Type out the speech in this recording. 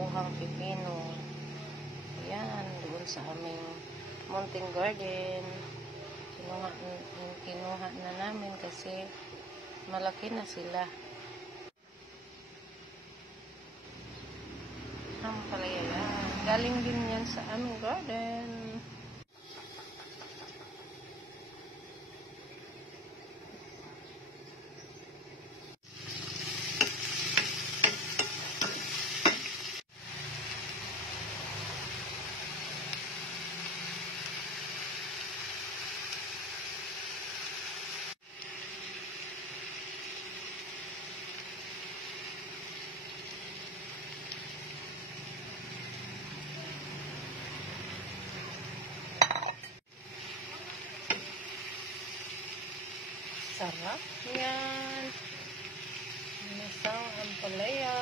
nakuhang pipino. Ayan, doon sa aming mountain garden. Kinuha na namin kasi malaki na sila. Ang palaya yan. Galing din yan sa aming garden. Sarap yan. Isang ampalaya.